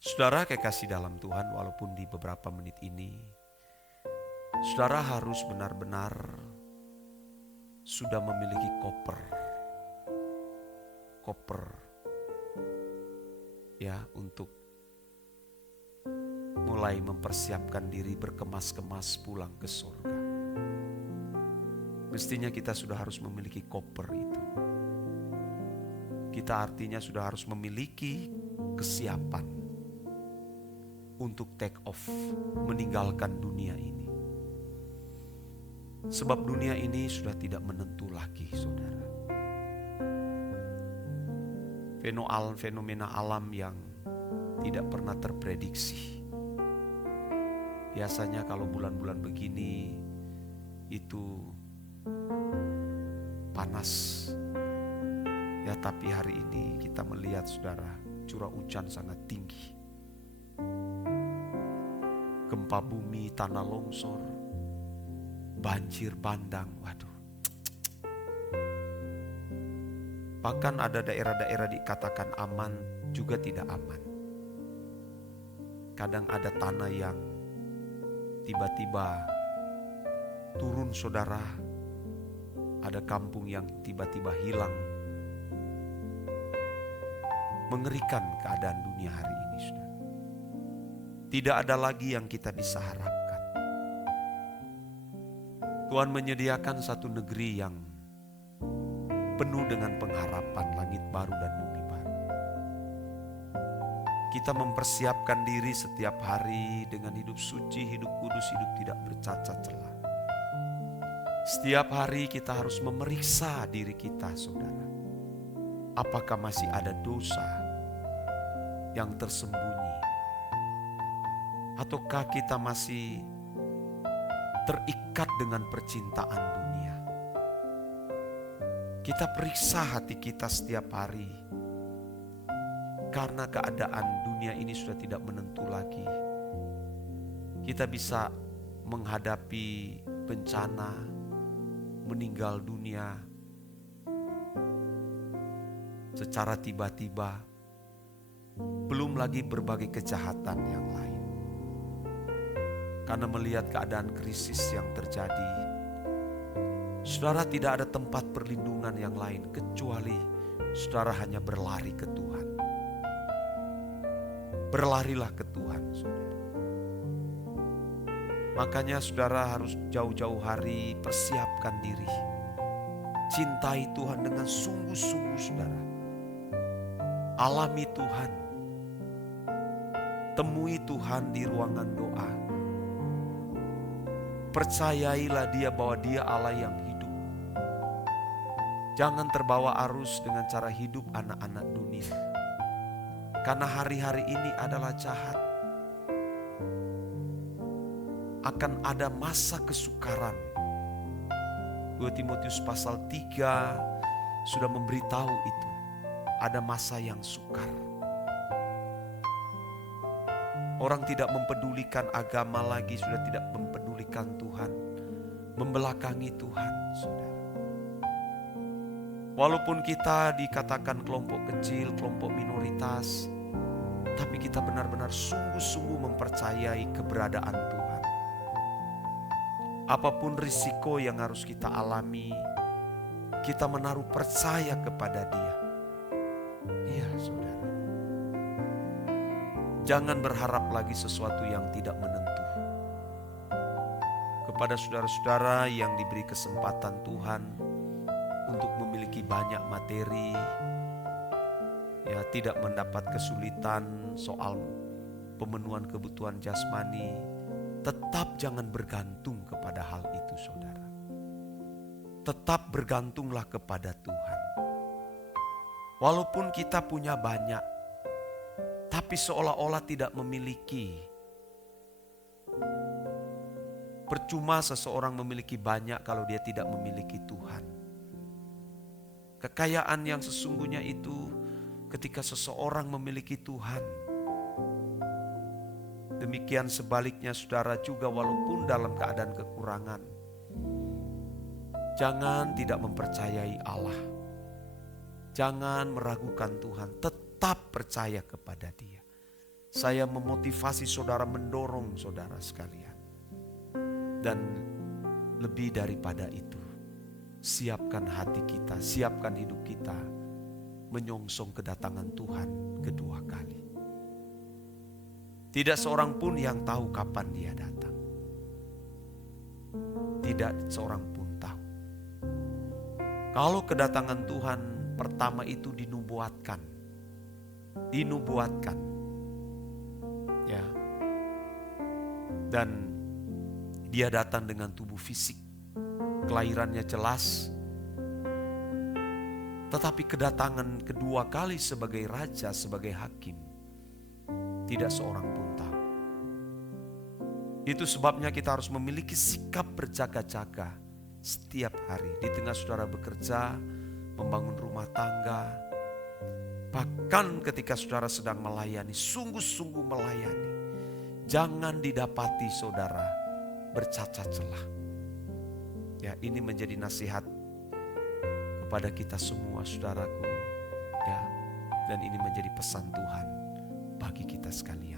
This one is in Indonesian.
Saudara kekasih dalam Tuhan, walaupun di beberapa menit ini, saudara harus benar-benar sudah memiliki koper ya, untuk mulai mempersiapkan diri berkemas-kemas pulang ke surga. Mestinya kita sudah harus memiliki koper itu. Kita artinya sudah harus memiliki kesiapan untuk take off, meninggalkan dunia ini. Sebab dunia ini sudah tidak menentu lagi, saudara. Fenomena alam yang tidak pernah terprediksi. Biasanya kalau bulan-bulan begini itu panas. Ya, tapi hari ini kita melihat, saudara, curah hujan sangat tinggi. Gempa bumi, tanah longsor, banjir bandang, waduh. Bahkan ada daerah-daerah dikatakan aman, juga tidak aman. Kadang ada tanah yang tiba-tiba turun, saudara. Ada kampung yang tiba-tiba hilang. Mengerikan keadaan dunia hari ini, saudara. Tidak ada lagi yang kita bisa harapkan. Tuhan menyediakan satu negeri yang penuh dengan pengharapan, langit baru dan bumi baru. Kita mempersiapkan diri setiap hari dengan hidup suci, hidup kudus, hidup tidak bercacat celah. Setiap hari kita harus memeriksa diri kita, saudara. Apakah masih ada dosa yang tersembunyi? Ataukah kita masih terikat dengan percintaan dunia? Kita periksa hati kita setiap hari. Karena keadaan dunia ini sudah tidak menentu lagi. Kita bisa menghadapi bencana, meninggal dunia secara tiba-tiba. Belum lagi berbagai kejahatan yang lain. Karena melihat keadaan krisis yang terjadi, saudara, tidak ada tempat perlindungan yang lain kecuali saudara hanya berlari ke Tuhan. Berlarilah ke Tuhan, saudara. Makanya saudara harus jauh-jauh hari persiapkan diri. Cintai Tuhan dengan sungguh-sungguh, saudara. Alami Tuhan. Temui Tuhan di ruangan doa. Percayailah Dia bahwa Dia Allah yang hidup. Jangan terbawa arus dengan cara hidup anak-anak dunia. Karena hari-hari ini adalah jahat. Akan ada masa kesukaran. 2 Timotius pasal 3 sudah memberitahu itu. Ada masa yang sukar. Orang tidak mempedulikan agama lagi, sudah tidak mempedulikan Tuhan, membelakangi Tuhan, saudara. Walaupun kita dikatakan kelompok kecil, kelompok minoritas, tapi kita benar-benar sungguh-sungguh mempercayai keberadaan Tuhan. Apapun risiko yang harus kita alami, kita menaruh percaya kepada Dia. Iya, saudara. Jangan berharap lagi sesuatu yang tidak menentu. Kepada saudara-saudara yang diberi kesempatan Tuhan untuk memiliki banyak materi, ya, tidak mendapat kesulitan soal pemenuhan kebutuhan jasmani, tetap jangan bergantung kepada hal itu, saudara. Tetap bergantunglah kepada Tuhan. Walaupun kita punya banyak, tapi seolah-olah tidak memiliki. Percuma seseorang memiliki banyak kalau dia tidak memiliki Tuhan. Kekayaan yang sesungguhnya itu ketika seseorang memiliki Tuhan. Demikian sebaliknya, saudara, juga walaupun dalam keadaan kekurangan, jangan tidak mempercayai Allah. Jangan meragukan Tuhan, tetap percaya kepada Dia. Saya memotivasi saudara, mendorong saudara sekalian. Dan lebih daripada itu, siapkan hati kita, siapkan hidup kita menyongsong kedatangan Tuhan kedua kali. Tidak seorang pun yang tahu kapan dia datang. Tidak seorang pun tahu. Kalau kedatangan Tuhan pertama itu dinubuatkan. Ya. Dan dia datang dengan tubuh fisik. Kelahirannya jelas. Tetapi kedatangan kedua kali sebagai raja, sebagai hakim, tidak seorang pun tahu. Itu sebabnya kita harus memiliki sikap berjaga-jaga setiap hari. Di tengah saudara bekerja, membangun rumah tangga, bahkan ketika saudara sedang melayani, sungguh-sungguh melayani. Jangan didapati saudara bercacat celah. Ya, ini menjadi nasihat kepada kita semua saudaraku. Ya, dan ini menjadi pesan Tuhan bagi kita sekalian.